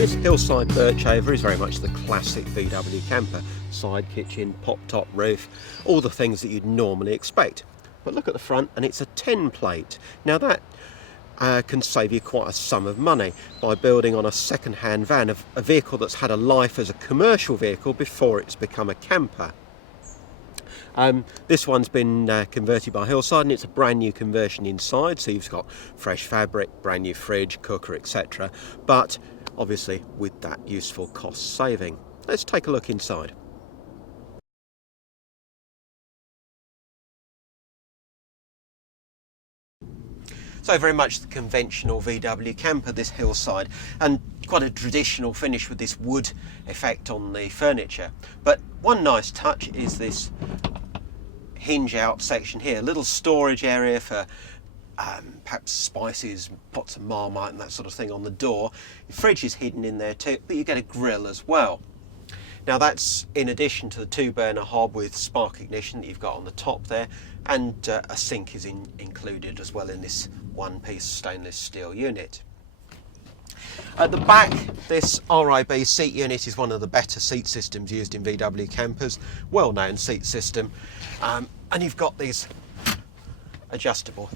This Hillside Birchover is very much the classic VW camper. Side kitchen, pop-top roof, all the things that you'd normally expect. But look at the front and it's a 10 plate. Now that can save you quite a sum of money by building on a second-hand van, a vehicle that's had a life as a commercial vehicle before it's become a camper. This one's been converted by Hillside and it's a brand new conversion inside, so you've got fresh fabric, brand new fridge, cooker, etc. But obviously with that useful cost saving. Let's take a look inside. So very much the conventional VW camper, this Hillside, and quite a traditional finish with this wood effect on the furniture. But one nice touch is this hinge out section here, a little storage area for perhaps spices, pots of Marmite and that sort of thing on the door. Your fridge is hidden in there too, but you get a grill as well. Now that's in addition to the 2-burner hob with spark ignition that you've got on the top there, and a sink is included as well in this one-piece stainless steel unit. At the back, this RIB seat unit is one of the better seat systems used in VW campers, well-known seat system, and you've got these adjustable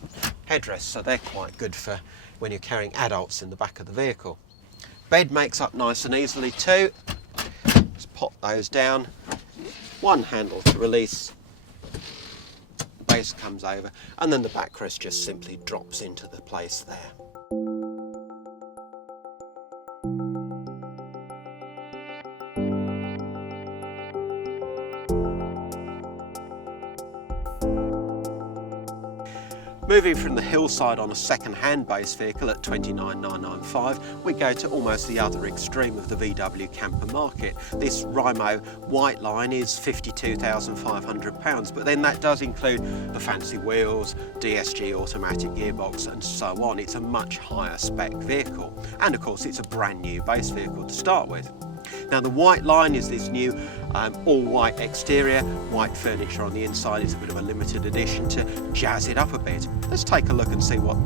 headrests, so they're quite good for when you're carrying adults in the back of the vehicle. Bed makes up nice and easily too. Just pop those down, one handle to release, the base comes over, and then the backrest just simply drops into the place there. Moving from the Hillside on a second-hand base vehicle at $29,995, we go to almost the other extreme of the VW camper market. This Reimo white line is £52,500, but then that does include the fancy wheels, DSG automatic gearbox and so on. It's a much higher spec vehicle, and of course it's a brand new base vehicle to start with. Now the white line is this new all-white exterior. White furniture on the inside is a bit of a limited edition to jazz it up a bit. Let's take a look and see what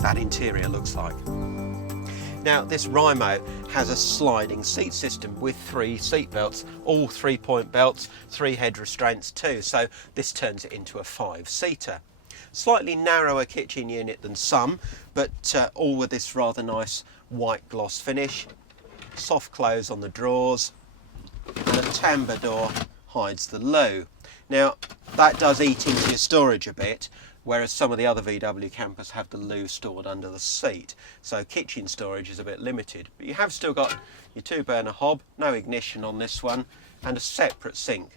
that interior looks like. Now this Reimo has a sliding seat system with 3 seat belts, all 3-point belts, 3 head restraints too, so this turns it into a 5-seater. Slightly narrower kitchen unit than some, but all with this rather nice white gloss finish. Soft close on the drawers, and a tambour door hides the loo. Now that does eat into your storage a bit, whereas some of the other VW campers have the loo stored under the seat, so kitchen storage is a bit limited. But you have still got your 2-burner hob, no ignition on this one, and a separate sink,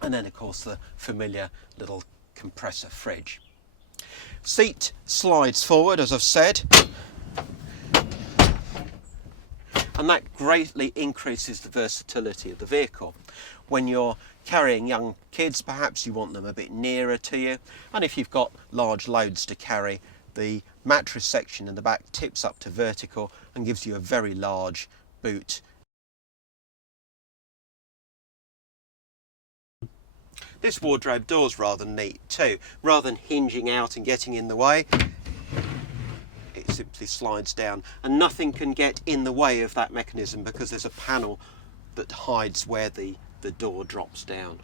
and then of course the familiar little compressor fridge. Seat slides forward, as I've said, and that greatly increases the versatility of the vehicle. When you're carrying young kids, perhaps you want them a bit nearer to you, and if you've got large loads to carry, the mattress section in the back tips up to vertical and gives you a very large boot. This wardrobe door's rather neat too. Rather than hinging out and getting in the way, it simply slides down, and nothing can get in the way of that mechanism because there's a panel that hides where the door drops down.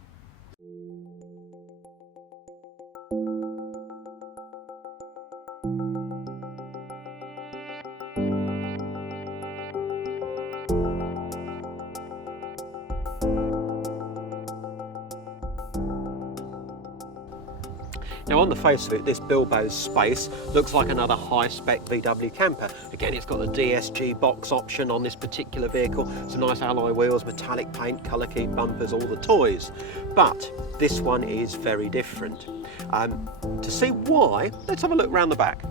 Now on the face of it, this Bilbo's Space looks like another high-spec VW camper. Again, it's got the DSG box option on this particular vehicle, some nice alloy wheels, metallic paint, colour keyed bumpers, all the toys. But this one is very different. To see why, let's have a look around the back.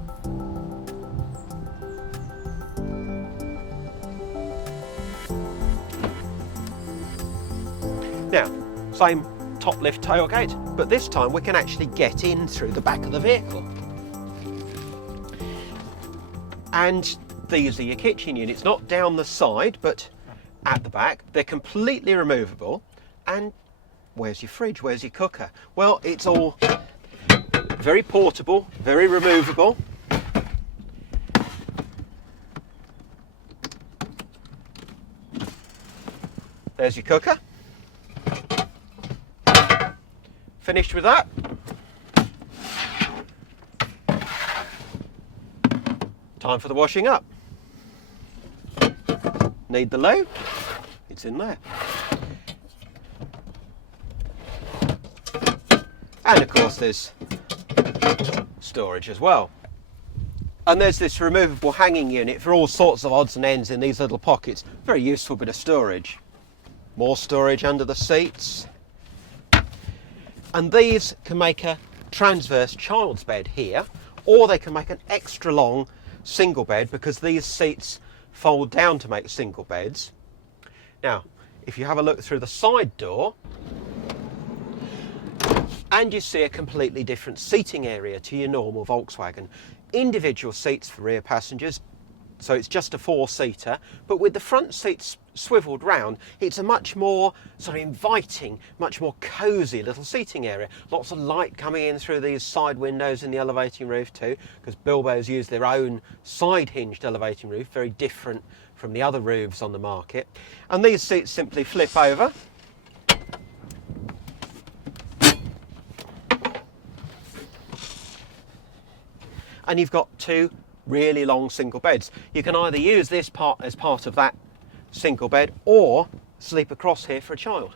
Now, same top lift tailgate, but this time we can actually get in through the back of the vehicle. And these are your kitchen units, not down the side, but at the back. They're completely removable. And where's your fridge? Where's your cooker? Well, it's all very portable, very removable. There's your cooker. Finished with that. Time for the washing up. Need the loo? It's in there. And of course there's storage as well. And there's this removable hanging unit for all sorts of odds and ends in these little pockets. Very useful bit of storage. More storage under the seats. And these can make a transverse child's bed here, or they can make an extra long single bed because these seats fold down to make single beds. Now, if you have a look through the side door, and you see a completely different seating area to your normal Volkswagen. Individual seats for rear passengers, so it's just a four-seater, but with the front seats swiveled round, it's a much more sort of inviting, much more cosy little seating area. Lots of light coming in through these side windows in the elevating roof too, because Bilbo's used their own side-hinged elevating roof, very different from the other roofs on the market. And these seats simply flip over. And you've got two really long single beds. You can either use this part as part of that single bed or sleep across here for a child.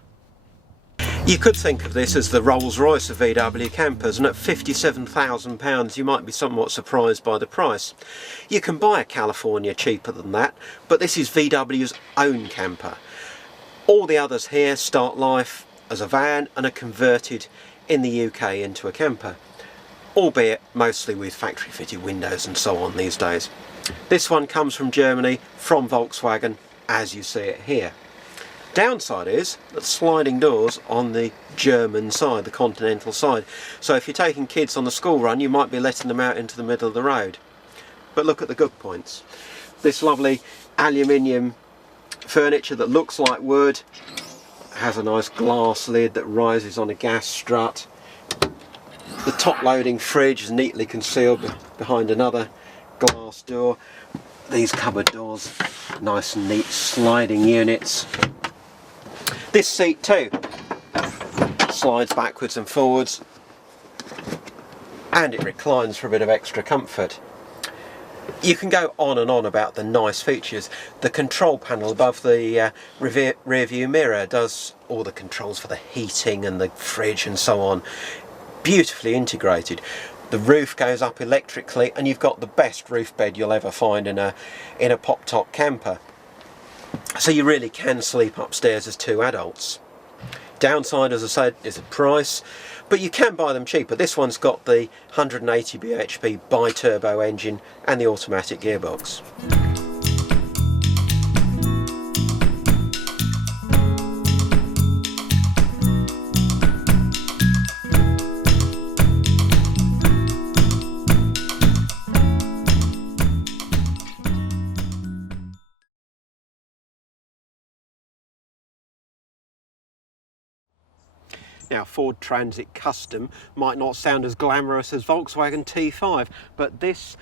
You could think of this as the Rolls-Royce of VW campers, and at £57,000 you might be somewhat surprised by the price. You can buy a California cheaper than that, but this is VW's own camper. All the others here start life as a van and are converted in the UK into a camper, albeit mostly with factory fitted windows and so on these days. This one comes from Germany, from Volkswagen, as you see it here. Downside is that sliding doors on the German side, the continental side, so if you're taking kids on the school run you might be letting them out into the middle of the road. But look at the good points. This lovely aluminium furniture that looks like wood, has a nice glass lid that rises on a gas strut. The top loading fridge is neatly concealed behind another glass door. These cupboard doors, nice and neat sliding units. This seat too slides backwards and forwards, and it reclines for a bit of extra comfort. You can go on and on about the nice features. The control panel above the rear view mirror does all the controls for the heating and the fridge and so on. Beautifully integrated. The roof goes up electrically, and you've got the best roof bed you'll ever find in a pop-top camper. So you really can sleep upstairs as two adults. Downside, as I said, is the price, but you can buy them cheaper. This one's got the 180 bhp bi-turbo engine and the automatic gearbox. Now, Ford Transit Custom might not sound as glamorous as Volkswagen T5, but this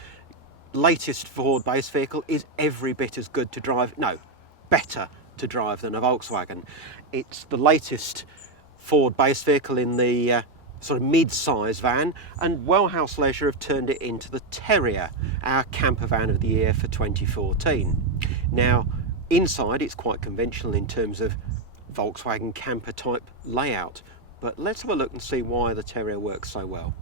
latest Ford base vehicle is every bit as good to drive, no, better to drive than a Volkswagen. It's the latest Ford base vehicle in the sort of mid-size van, and Wellhouse Leisure have turned it into the Terrier, our camper van of the year for 2014. Now, inside it's quite conventional in terms of Volkswagen camper type layout, but let's have a look and see why the Terrier works so well.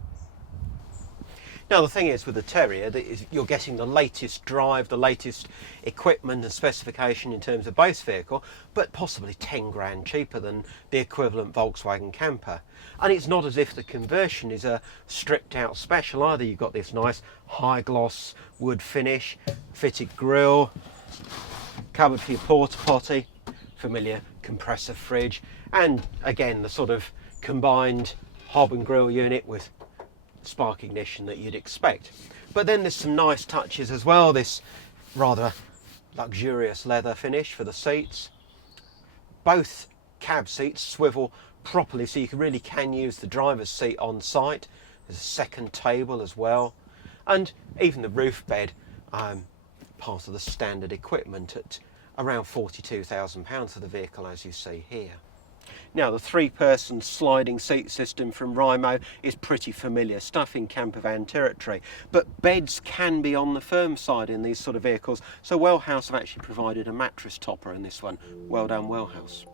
Now, the thing is with the Terrier that you're getting the latest drive, the latest equipment and specification in terms of base vehicle, but possibly 10 grand cheaper than the equivalent Volkswagen camper. And it's not as if the conversion is a stripped out special either. You've got this nice high gloss wood finish, fitted grille, cupboard for your porta potty, familiar compressor fridge, and again the sort of combined hob and grille unit with spark ignition that you'd expect. But then there's some nice touches as well. This rather luxurious leather finish for the seats. Both cab seats swivel properly, so you really can use the driver's seat on site. There's a second table as well, and even the roof bed, part of the standard equipment at around £42,000 for the vehicle, as you see here. Now, the 3-person sliding seat system from Reimo is pretty familiar stuff in campervan territory, but beds can be on the firm side in these sort of vehicles, so Wellhouse have actually provided a mattress topper in this one. Well done, Wellhouse.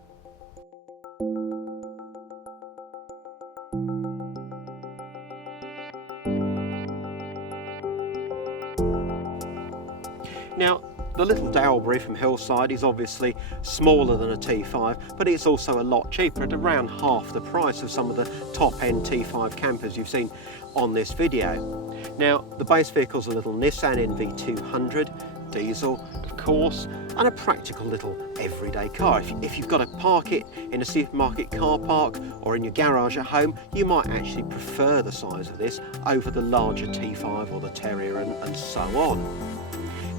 Now, the little Dalbury from Hillside is obviously smaller than a T5, but it's also a lot cheaper at around half the price of some of the top-end T5 campers you've seen on this video. Now, the base vehicle's a little Nissan NV200, diesel, of course, and a practical little everyday car. If you've got to park it in a supermarket car park or in your garage at home, you might actually prefer the size of this over the larger T5 or the Terrier and so on.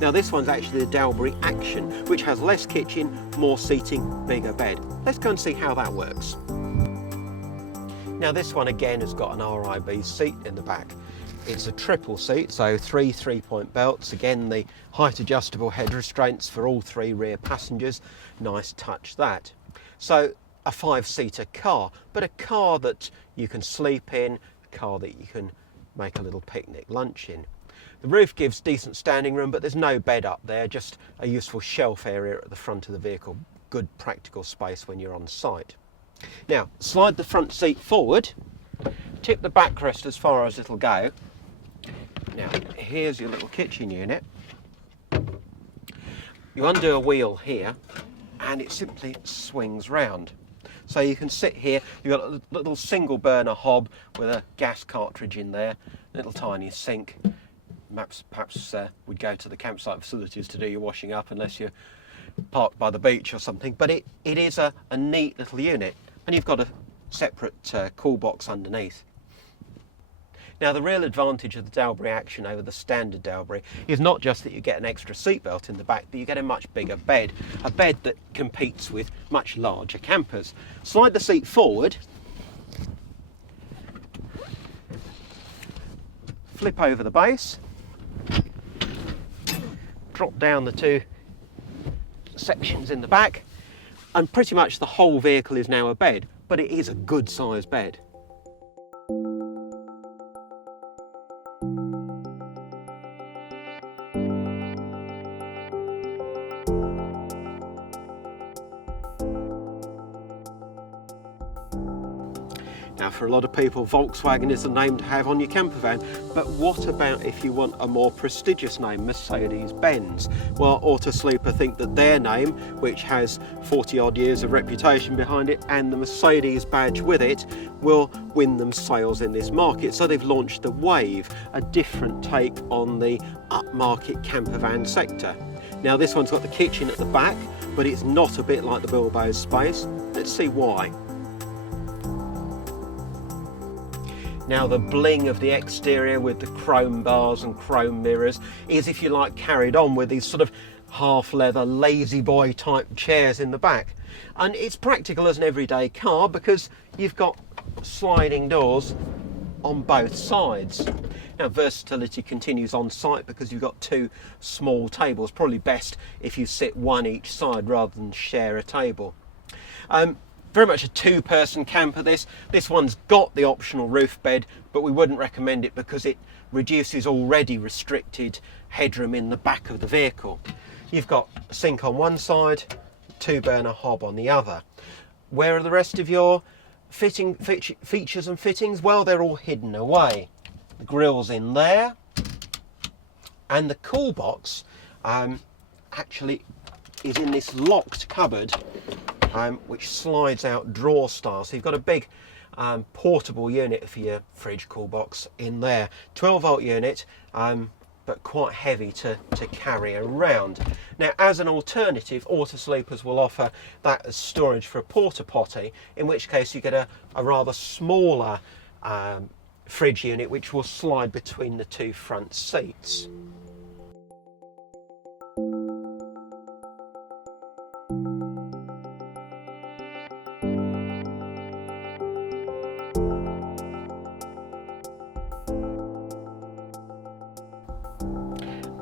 Now, this one's actually the Dalbury Action, which has less kitchen, more seating, bigger bed. Let's go and see how that works. Now, this one again has got an RIB seat in the back. It's a triple seat, so 3 3-point belts. Again, the height adjustable head restraints for all 3 rear passengers. Nice touch, that. So a 5-seater car, but a car that you can sleep in, a car that you can make a little picnic lunch in. The roof gives decent standing room, but there's no bed up there, just a useful shelf area at the front of the vehicle. Good practical space when you're on site. Now, slide the front seat forward, tip the backrest as far as it'll go. Now, here's your little kitchen unit. You undo a wheel here, and it simply swings round. So you can sit here, you've got a little single burner hob with a gas cartridge in there, little tiny sink. Perhaps we'd go to the campsite facilities to do your washing up unless you're parked by the beach or something, but it is a neat little unit, and you've got a separate cool box underneath. Now, the real advantage of the Dalbury Action over the standard Dalbury is not just that you get an extra seatbelt in the back, but you get a much bigger bed, a bed that competes with much larger campers. Slide the seat forward, flip over the base, drop down the 2 sections in the back, and pretty much the whole vehicle is now a bed, but it is a good sized bed. Now, for a lot of people, Volkswagen is a name to have on your campervan, but what about if you want a more prestigious name, Mercedes-Benz? Well, Autosleeper think that their name, which has 40 odd years of reputation behind it, and the Mercedes badge with it, will win them sales in this market. So they've launched the Wave, a different take on the upmarket campervan sector. Now, this one's got the kitchen at the back, but it's not a bit like the Bilbo space. Let's see why. Now, the bling of the exterior with the chrome bars and chrome mirrors is, if you like, carried on with these sort of half leather lazy boy type chairs in the back. And it's practical as an everyday car because you've got sliding doors on both sides. Now, versatility continues on site because you've got 2 small tables. Probably best if you sit one each side rather than share a table. Very much a 2-person camper this. This one's got the optional roof bed, but we wouldn't recommend it because it reduces already restricted headroom in the back of the vehicle. You've got a sink on one side, 2-burner hob on the other. Where are the rest of your features and fittings? Well, they're all hidden away. The grill's in there, and the cool box actually is in this locked cupboard, which slides out drawer style. So you've got a big portable unit for your fridge cool box in there. 12-volt unit, but quite heavy to carry around. Now, as an alternative, Autosleepers will offer that as storage for a porta potty, in which case you get a rather smaller fridge unit which will slide between the 2 front seats.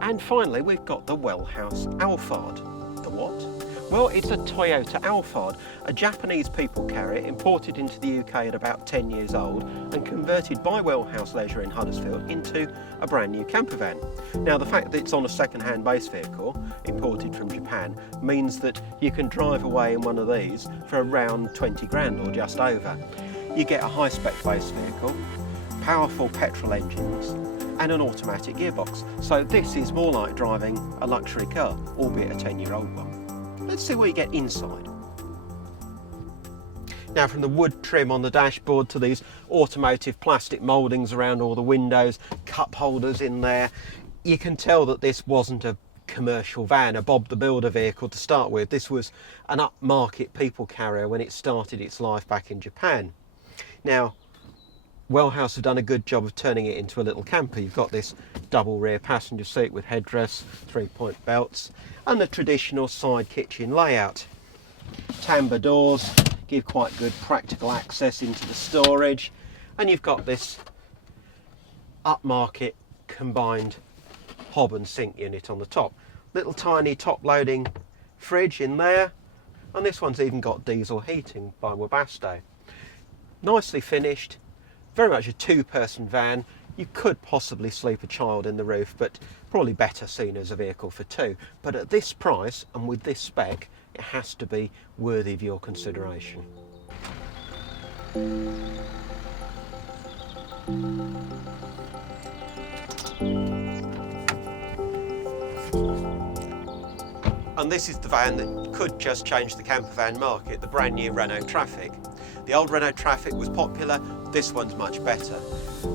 And finally, we've got the Wellhouse Alphard. wonder what? Well, it's a Toyota Alphard, a Japanese people carrier imported into the UK at about 10 years old and converted by Wellhouse Leisure in Huddersfield into a brand new campervan. Now, the fact that it's on a second-hand base vehicle imported from Japan means that you can drive away in one of these for around 20 grand or just over. You get a high-spec base vehicle, powerful petrol engines and an automatic gearbox. So this is more like driving a luxury car, albeit a 10-year-old one. Let's see what you get inside. Now, from the wood trim on the dashboard to these automotive plastic mouldings around all the windows, cup holders in there, you can tell that this wasn't a commercial van, a Bob the Builder vehicle to start with. This was an upmarket people carrier when it started its life back in Japan. Now, Wellhouse have done a good job of turning it into a little camper. You've got this double rear passenger seat with headrests, 3-point belts, and the traditional side kitchen layout. Tambour doors give quite good practical access into the storage, and you've got this upmarket combined hob and sink unit on the top. Little tiny top loading fridge in there, and this one's even got diesel heating by Webasto. Nicely finished. Very much a two-person van. You could possibly sleep a child in the roof, but probably better seen as a vehicle for two. But at this price and with this spec, it has to be worthy of your consideration. And this is the van that could just change the campervan market, the brand new Renault Trafic. The old Renault Trafic was popular, this one's much better.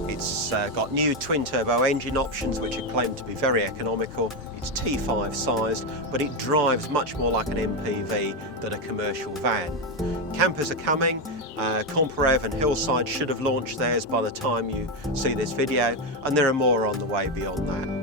It's got new twin-turbo engine options which are claimed to be very economical. It's T5 sized, but it drives much more like an MPV than a commercial van. Campers are coming. Campervan and Hillside should have launched theirs by the time you see this video, and there are more on the way beyond that.